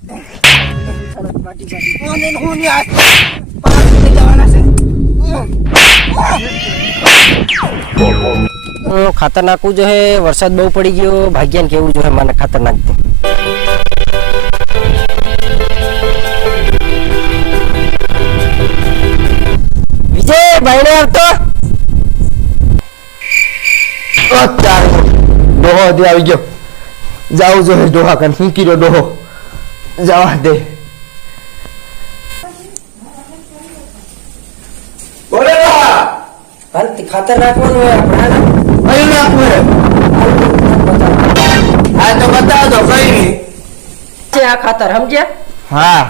ખાતર નાખવું જો હે, વરસાદ બહુ પડી ગયો, ભાગ્યાને કેવું જો હે મને ખાતર નાખતી. વિજય ભાઈને આવતો ડોહો દે આવી ગયો. જાવું જો ડોહા કાન હું કીધો ડોહો જવા દે. બોલે ખાતર નાખવાનું હોય આપણે. કઈ નાખવું હે? હા તો બતાવો તો કઈ નહીં છે આ ખાતર સમજ્યા? હા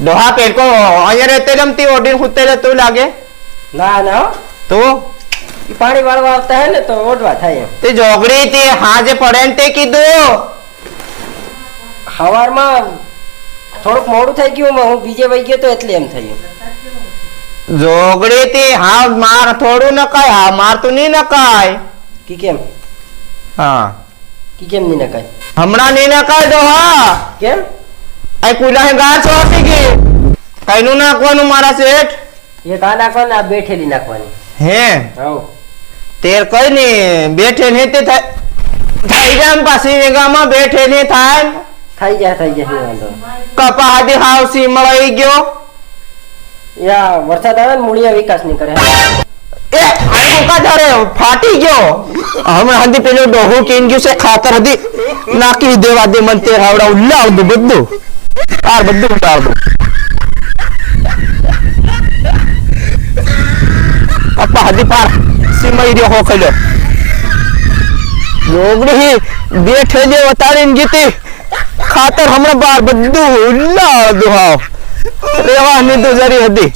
ડોહા પેટ કો અહીંયા રહેતે રમતી ઓડીન ખુદતે રહેતું લાગે. ના ના તો પાણી વાળવા આવતા હે ને તો ઓઢવા થાય એમ. તે જોગડી તે હાજે પડે ને તે કીધું સવારમાં થોડુંક મોડું થઈ ગયું, હું બીજે વહી ગયો તો એટલે એમ થયું. જોગડી તે હા માર થોડું નકાય, હા માર તો નહીં નકાય. કી કેમ? હા કી કેમ નહીં નકાય? હમણાં નહીં નકાય ડોહા. કેમ? આ કુલા હે ગાર છોટી ગઈ. કઈનું નાખવાનું મારા શેઠ? એ કા નાખવાની, આ બેઠેલી નાખવાની. હે હાઉ તેર કઈ નહીં બેઠે ને તે થઈ જાય પાછી વેગામાં બેઠે ને થાય. થઈ જાય વાંધો. કપા હાથી હાવસી મળી ગયો. યા વરસાદ આવે ને મૂળિયા વિકાસ નહીં કરે. એ આઈ કા ધરે ફાટી ગયો. હમણાં હદી પેલો ડોહો કેન ગયો છે ખાતર હદી નાખી દેવા દે મન તેર હાવડા ઉલાવ દો બધું. તાર બધું ઉતાર દો. કપા હદી પાર સીમઈ રહ્યો હો ખલ્યો. જોગડી બેઠે જે વતાડીને જીતી ખાતર હમણાં બાર બધું ઉલાવ દો. હાવ રેવાની તો જરી હતી.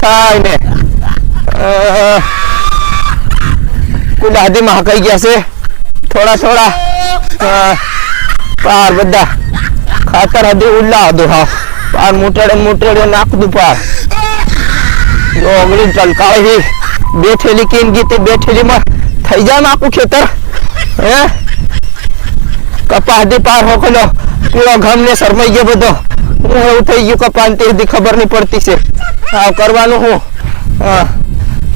થાય ને કુલા હદી માં હકાઈ ગયા છે થોડા પાર બધા ખાતર હદી ઉલાવ દો. હા પાર મોટેડે નાખ દઉં પાર. ડોંગળી ટલકાળી બેઠેલી કેમ ગીતે બેઠેલી માં થઈ જાય ને આખું ખેતર. હે કપા હદી પાર હોકલો પીળો ઘમ ને શરમાઈ ગયો બધો. હું એવું થઈ ગયું કપા તે હદી ખબર નહીં પડતી છે. હા કરવાનું હું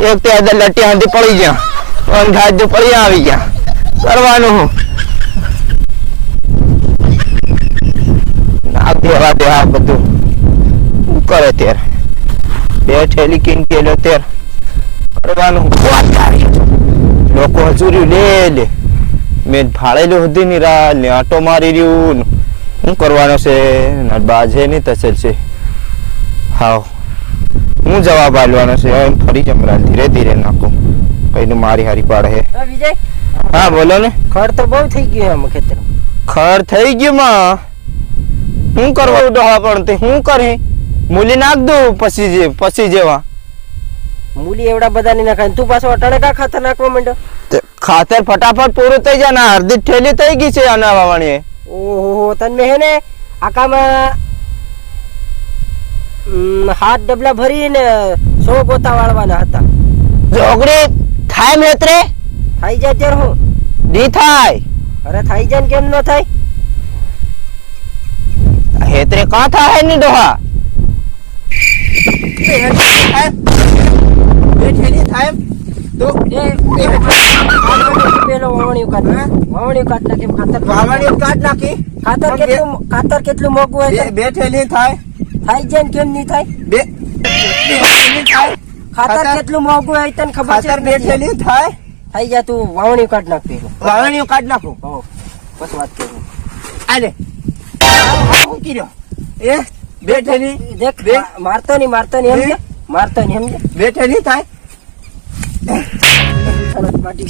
એક તે હદે લટિયા હદી પડી ગયા ઘાજ પડી આવી ગયા. કરવાનું હું નાખ દેવા દે. આ બધું કરે ત્યારે બેઠેલી કિંકેલો તેર કરવાનું લોકો હજુર્યું લે મેં ભાળેલું હતી ની રા ને આટો મારી રહ્યું. શું કરવાનો છે બાજે નહીં તસેલ છે. હાવ હું જવાબ આલવાનો છે એમ ફરી જમરા ધીરે ધીરે નાખું કઈનું મારી હારી પાડે હે. વિજય હા બોલો ને. ખડ તો બહુ થઈ ગયું આમ ખેતર. ખડ થઈ ગયું માં શું કરવાનું ડોહા પણ તે શું કરે મૂલી નાખ દઉં પછી જેવા. મૂલી એવડા બધા નહીં નાખાય. તું પાછો અટાણે કા ખાતર નાખવા માંડ્યો? ખાતર ફટાફટ પૂરું થઈ જાય ને અડધી ઠેલી થઈ ગઈ છે આના વાવણીએ. ઓહો તને હે ને આકામાં 7 ડબલા ભરીને 100 ગોતા વાળવાના હતા. જોગડી થાય મેત્રે થઈ જાય ત્યારે હું દી થાય. અરે થઈ જાય ને કેમ ન થાય? હેત્રે કા થાય ની ડોહા બેઠેલી થાય તો પેલો વાવણી કાઢ નાખે. ખાતર કેટલું મોંઘું હોય? બેઠેલી થાય. થાય જાય કેમ નહીં થાય? ખાતર કેટલું મોંઘું હોય તને ખબર છે? બેઠેલી થાય. થઈ જાય તું વાવણી કાઢ નાખ. પેલું વાવણીઓ કાઢ નાખું બસ વાત કરું. આલે હું કીધો એ બેઠેલી દેખ મારતો નહીં સમજે. મારતો નહીં સમજે. બેઠેલી થાય. બાટી